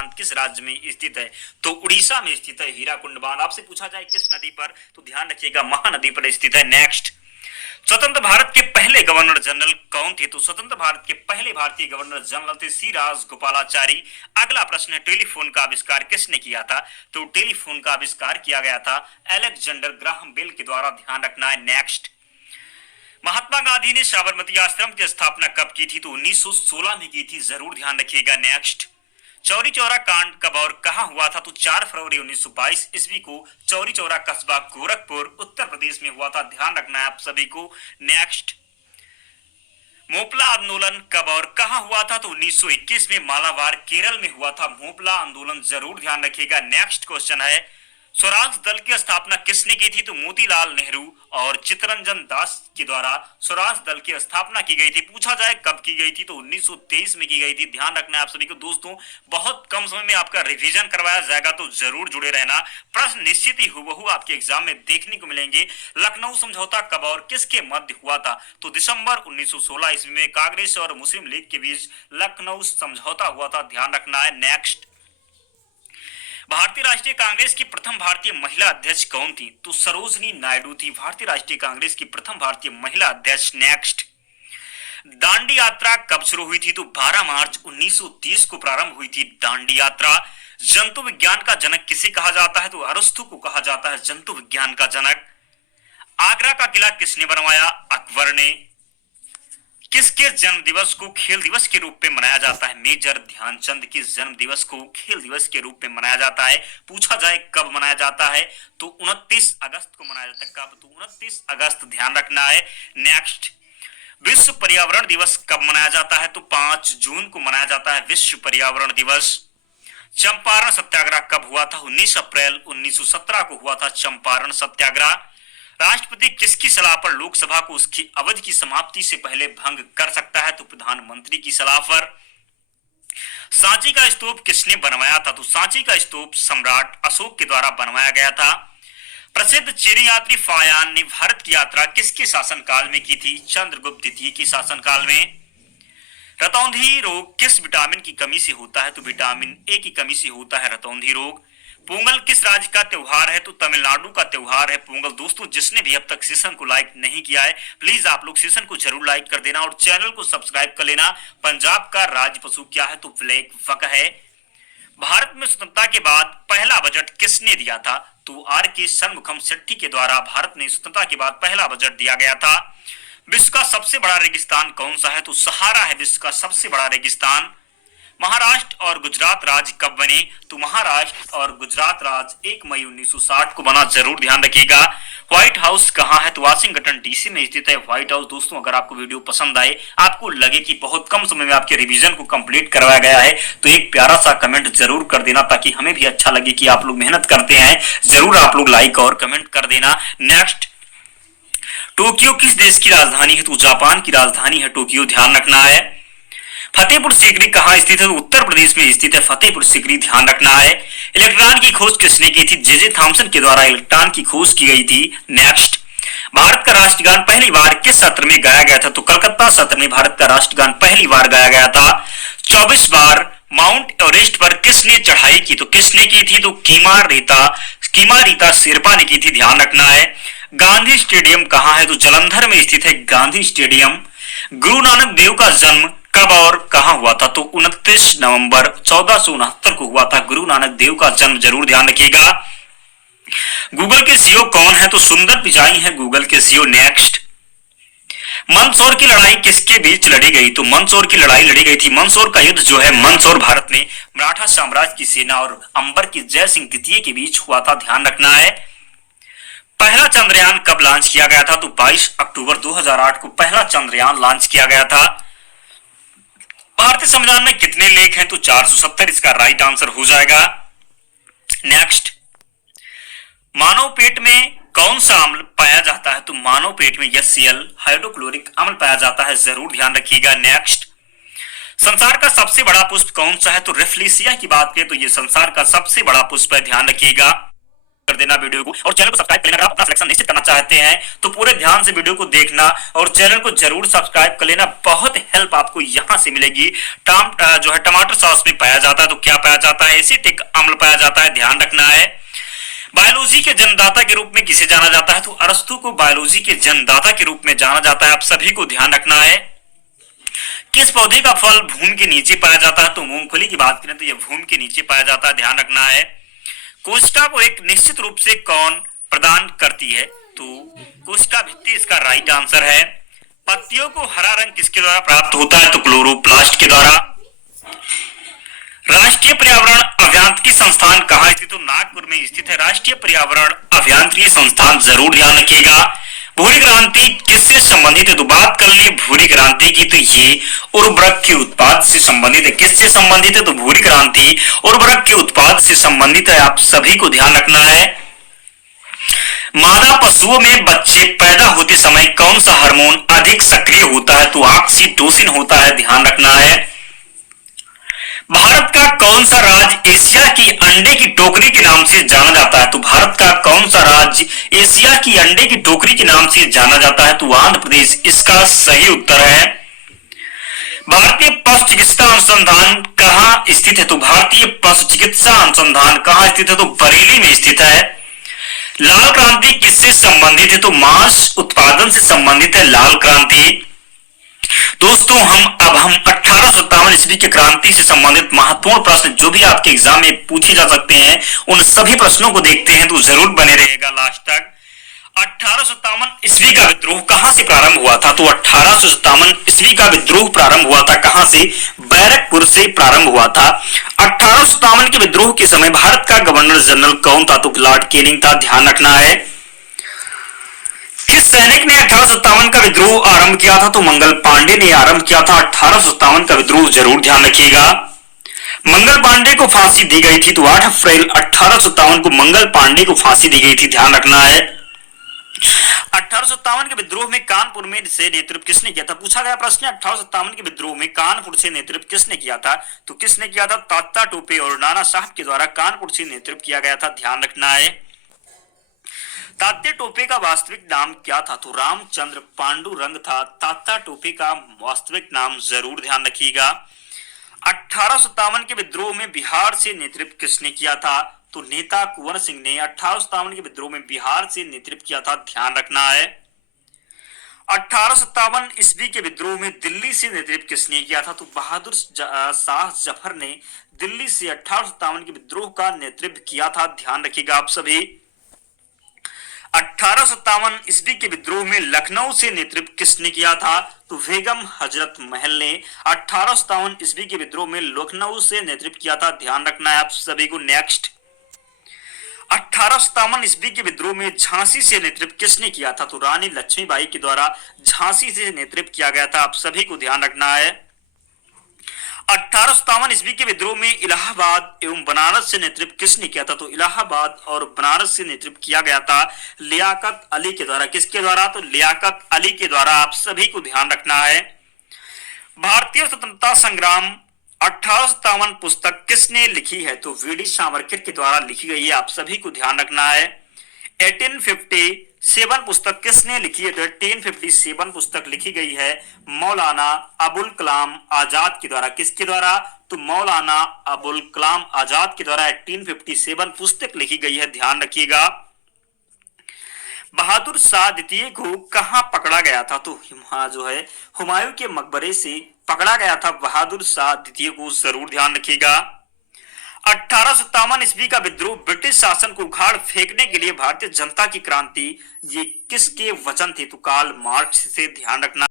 बांध किस राज्य में स्थित है? तो उड़ीसा में स्थित है हीराकुंड बांध। आपसे पूछा जाए किस नदी पर, तो ध्यान रखिएगा महानदी पर स्थित है। नेक्स्ट, स्वतंत्र भारत के पहले गवर्नर जनरल कौन थे? तो स्वतंत्र भारत के पहले भारतीय गवर्नर जनरल थे सी राजगोपालाचारी। अगला प्रश्न है, टेलीफोन का आविष्कार किसने किया था? तो टेलीफोन का आविष्कार किया गया था अलेक्जेंडर ग्राहम बेल के द्वारा। ध्यान रखना है। नेक्स्ट, महात्मा गांधी ने साबरमती आश्रम की स्थापना कब की थी? तो 1916 में की थी। जरूर ध्यान रखिएगा। नेक्स्ट, चौरी चौरा कांड कब और कहां हुआ था? तो 4 फरवरी 1922 ईस्वी को चौरी चौरा कस्बा गोरखपुर उत्तर प्रदेश में हुआ था। ध्यान रखना है आप सभी को। नेक्स्ट, मोपला आंदोलन कब और कहां हुआ था? तो 1921 में मालाबार केरल में हुआ था मोपला आंदोलन। जरूर ध्यान रखिएगा। नेक्स्ट क्वेश्चन है, स्वराज दल की स्थापना किसने की थी? तो मोतीलाल नेहरू और चित्तरंजन दास के द्वारा स्वराज दल की स्थापना की गई थी। पूछा जाए कब की गई थी? तो 1923 में की गई थी। ध्यान रखना है आप सभी को। दोस्तों, बहुत कम समय में आपका रिवीजन करवाया जाएगा, तो जरूर जुड़े रहना। प्रश्न निश्चित ही हुबहू आपके एग्जाम में देखने को मिलेंगे। लखनऊ समझौता कब और किसके मध्य हुआ था? तो दिसंबर 1916 ईस्वी में कांग्रेस और मुस्लिम लीग के बीच लखनऊ समझौता हुआ था। ध्यान रखना है। नेक्स्ट, भारतीय राष्ट्रीय कांग्रेस की प्रथम भारतीय महिला अध्यक्ष कौन थी? तो सरोजनी नायडू थी भारतीय राष्ट्रीय कांग्रेस की प्रथम भारतीय महिला अध्यक्ष। नेक्स्ट, दांडी यात्रा कब शुरू हुई थी? तो 12 मार्च 1930 को प्रारंभ हुई थी दांडी यात्रा। जंतु विज्ञान का जनक किसे कहा जाता है? तो अरस्तु को कहा जाता है जंतु विज्ञान का जनक। आगरा का किला किसने बनवाया? अकबर ने। किसके जन्म दिवस को खेल दिवस के रूप में मनाया जाता है? मेजर ध्यानचंद के जन्म दिवस को खेल दिवस के रूप में मनाया जाता है। पूछा जाए कब मनाया जाता है? तो 29 अगस्त को मनाया जाता है। कब? तो 29 अगस्त। ध्यान रखना है। नेक्स्ट, विश्व पर्यावरण दिवस कब मनाया जाता है? तो 5 जून को मनाया जाता है विश्व पर्यावरण दिवस। चंपारण सत्याग्रह कब हुआ था? 19 अप्रैल 1917 को हुआ था चंपारण सत्याग्रह। राष्ट्रपति किसकी सलाह पर लोकसभा को उसकी अवधि की समाप्ति से पहले भंग कर सकता है? तो प्रधानमंत्री की सलाह पर। सांची का स्तूप किसने बनवाया था? तो सांची का स्तूप सम्राट अशोक के द्वारा बनवाया गया था। प्रसिद्ध चीनी यात्री फायान ने भारत की यात्रा किसके शासनकाल में की थी? चंद्रगुप्त द्वितीय के शासनकाल में। रतौंधी रोग किस विटामिन की कमी से होता है? तो विटामिन ए की कमी से होता है रतौंधी रोग। पोंगल किस राज्य का त्योहार है? तो तमिलनाडु का त्योहार है पोंगल। दोस्तों, जिसने भी अब तक सेशन को लाइक नहीं किया है, प्लीज आप लोग सेशन को जरूर लाइक कर देना और चैनल को सब्सक्राइब कर लेना। पंजाब का राज्य पशु क्या है? तो ब्लैक बक है। भारत में स्वतंत्रता के बाद पहला बजट किसने दिया था? तो आर के शनमुखम शेट्टी के द्वारा भारत में स्वतंत्रता के बाद पहला बजट दिया गया था। विश्व का सबसे बड़ा रेगिस्तान कौन सा है? तो सहारा है विश्व का सबसे बड़ा रेगिस्तान। महाराष्ट्र और गुजरात राज्य कब बने? तो महाराष्ट्र और गुजरात राज्य 1 मई 1960 को बना। जरूर ध्यान रखिएगा। व्हाइट हाउस कहाँ है? तो वाशिंगटन डीसी में स्थित है व्हाइट हाउस। दोस्तों, अगर आपको वीडियो पसंद आए, आपको लगे कि बहुत कम समय में आपके रिवीजन को कंप्लीट करवाया गया है, तो एक प्यारा सा कमेंट जरूर कर देना, ताकि हमें भी अच्छा लगे कि आप लोग मेहनत करते हैं। जरूर आप लोग लाइक और कमेंट कर देना। नेक्स्ट, टोक्यो किस देश की राजधानी है? तो जापान की राजधानी है टोक्यो। ध्यान रखना है। फतेहपुर सीकरी कहां स्थित है? तो उत्तर प्रदेश में स्थित है फतेहपुर सीकरी। ध्यान रखना है। इलेक्ट्रॉन की खोज किसने की थी? जे थॉमसन के द्वारा इलेक्ट्रॉन की खोज की गई थी। नेक्स्ट, भारत का राष्ट्रगान पहली बार किस सत्र में गाया गया था? तो कलकत्ता सत्र में भारत का राष्ट्रगान पहली बार गाया गया था। 24 बार माउंट एवरेस्ट पर किसने चढ़ाई की? तो किसने की थी? तो कीमा रीता शेरपा ने की थी। ध्यान रखना है। गांधी स्टेडियम कहां है? तो जालंधर में स्थित है गांधी स्टेडियम। गुरु नानक देव का जन्म कब और कहां हुआ था? तो 29 नवंबर 1469 को हुआ था गुरु नानक देव का जन्म। जरूर ध्यान रखिएगा। गूगल के सीईओ कौन है? तो सुंदर पिचाई है गूगल के सीईओ। नेक्स्ट, मंदसौर की लड़ाई किसके बीच लड़ी गई? तो मंदसौर की लड़ाई लड़ी गई थी। मंदसौर का युद्ध जो है मंदसौर भारत में मराठा साम्राज्य की सेना और अंबर की जय सिंह द्वितीय के बीच हुआ था। ध्यान रखना है। पहला चंद्रयान कब लॉन्च किया गया था? तो 22 अक्टूबर 2008 को पहला चंद्रयान लॉन्च किया गया था। भारतीय संविधान में कितने लेख हैं? तो 470। इसका राइट आंसर हो जाएगा। नेक्स्ट, मानव पेट में कौन सा अम्ल पाया जाता है? तो मानव पेट में HCl हाइड्रोक्लोरिक अम्ल पाया जाता है। जरूर ध्यान रखिएगा। नेक्स्ट, संसार का सबसे बड़ा पुष्प कौन सा है? तो रेफ्लेशिया की बात करें तो यह संसार का सबसे बड़ा पुष्प है। ध्यान रखिएगा। कर देना वीडियो को और चैनल को सब्सक्राइब कर लेना। अगर आप अपना सिलेक्शन निश्चित करना चाहते हैं तो पूरे ध्यान से वीडियो को देखना और चैनल को जरूर सब्सक्राइब कर लेना। बहुत हेल्प आपको यहां से मिलेगी। जो है टमाटर सॉस में पाया जाता है, तो क्या पाया जाता है? एसिटिक अम्ल पाया जाता है, ध्यान रखना है। बायोलॉजी के जन्मदाता के रूप में किसे जाना जाता है? तो अरस्तु को बायोलॉजी के जन्मदाता के रूप में जाना जाता है, आप सभी को ध्यान रखना है। किस पौधे का फल भूमि के नीचे पाया जाता है? तो मूंगफली की बात करें तो यह भूमि के नीचे पाया जाता है, ध्यान रखना है। कोशिका को एक निश्चित रूप से कौन प्रदान करती है? तो कोशिका भित्ति इसका राइट आंसर है। पत्तियों को हरा रंग किसके द्वारा प्राप्त होता है? तो क्लोरोप्लास्ट के द्वारा। राष्ट्रीय पर्यावरण अभियांत्रिकी संस्थान कहाँ स्थित? तो नागपुर में स्थित है राष्ट्रीय पर्यावरण अभियांत्रिकी संस्थान, जरूर ध्यान रखिएगा। भूरी क्रांति किससे संबंधित है? तो बात कर ली भूरी क्रांति की, तो ये उर्वरक के उत्पाद से संबंधित है। किससे संबंधित है? तो भूरी क्रांति उर्वरक के उत्पाद से संबंधित है, आप सभी को ध्यान रखना है। मादा पशुओं में बच्चे पैदा होते समय कौन सा हार्मोन अधिक सक्रिय होता है? तो ऑक्सीटोसिन होता है, ध्यान रखना है। भारत का कौन सा राज्य एशिया की अंडे की टोकरी के नाम से जाना जाता है? तो भारत का कौन सा राज्य एशिया की अंडे की टोकरी के नाम से जाना जाता है? तो आंध्र प्रदेश इसका सही उत्तर है। भारतीय पशु चिकित्सा अनुसंधान कहाँ स्थित है? तो भारतीय पशु चिकित्सा अनुसंधान कहाँ स्थित है? तो बरेली में स्थित है। लाल क्रांति किससे संबंधित है? तो मांस उत्पादन से संबंधित है लाल क्रांति। दोस्तों हम 1857 ईस्वी की क्रांति से संबंधित महत्वपूर्ण प्रश्न जो भी आपके एग्जाम में पूछे जा सकते हैं उन सभी प्रश्नों को देखते हैं, तो जरूर बने रहेगा लास्ट तक। 1857 ईस्वी का विद्रोह कहां से प्रारंभ हुआ था? तो 1857 ईस्वी का विद्रोह प्रारंभ हुआ था कहां से? बैरकपुर से प्रारंभ हुआ था। 1857 के विद्रोह के समय भारत का गवर्नर जनरल कौन था? तो लॉर्ड कैनिंग था, ध्यान रखना है। किस सैनिक ने 1857 का विद्रोह आरंभ किया था? तो मंगल पांडे ने आरंभ किया था 1857 का विद्रोह, जरूर ध्यान रखिएगा। मंगल पांडे को फांसी दी गई थी, तो 8 अप्रैल 1857 को मंगल पांडे को फांसी दी गई थी, ध्यान रखना है। 1857 के विद्रोह में कानपुर में से नेतृत्व किसने किया था? पूछा गया प्रश्न 1857 के विद्रोह में कानपुर से नेतृत्व किसने किया था? तो किसने किया था? तात्या टोपे और नाना साहब के द्वारा कानपुर से नेतृत्व किया गया था, ध्यान रखना है। तात्या टोपे का वास्तविक नाम क्या था? तो रामचंद्र पांडुरंग था तात्या टोपे का वास्तविक नाम, जरूर ध्यान रखिएगा। 1857 के विद्रोह में बिहार से नेतृत्व किसने किया था? तो नेता कुंवर सिंह ने 1857 के विद्रोह में बिहार से नेतृत्व किया था, ध्यान रखना है। 1857 ईस्वी के विद्रोह में दिल्ली से नेतृत्व किसने किया था? तो बहादुर शाह जफर ने दिल्ली से 1857 के विद्रोह का नेतृत्व किया था, ध्यान रखिएगा आप सभी। 1857 ईस्वी के विद्रोह में लखनऊ से नेतृत्व किसने किया था? तो बेगम हजरत महल ने 1857 ईस्वी के विद्रोह में लखनऊ से नेतृत्व किया था, ध्यान रखना है आप सभी को। नेक्स्ट, 1857 ईस्वी के विद्रोह में झांसी से नेतृत्व किसने किया था? तो रानी लक्ष्मीबाई के द्वारा झांसी से नेतृत्व किया गया था, आप सभी को ध्यान रखना है। 1857 ईस्वी के विद्रोह में इलाहाबाद एवं बनारस से नेतृत्व किसने किया था? तो इलाहाबाद और बनारस से नेतृत्व किया गया था लियाकत अली के द्वारा। किसके द्वारा? तो लियाकत अली के द्वारा, आप सभी को ध्यान रखना है। भारतीय स्वतंत्रता संग्राम 1857 पुस्तक किसने लिखी है? तो वी डी सावरकर के द्वारा लिखी गई है, आप सभी को ध्यान रखना है। 1857 पुस्तक किसने लिखी है? तो 1857 पुस्तक लिखी गई है मौलाना अबुल कलाम आजाद के द्वारा। किसके द्वारा? तो मौलाना अबुल कलाम आजाद के द्वारा 1857 पुस्तक लिखी गई है, ध्यान रखिएगा। बहादुर शाह द्वितीय को कहां पकड़ा गया था? तो जो है हुमायूं के मकबरे से पकड़ा गया था बहादुर शाह द्वितीय को, जरूर ध्यान रखिएगा। 1857 ईस्वी का विद्रोह ब्रिटिश शासन को उखाड़ फेंकने के लिए भारतीय जनता की क्रांति, ये किसके वचन थे? तो कार्ल मार्क्स से, ध्यान रखना।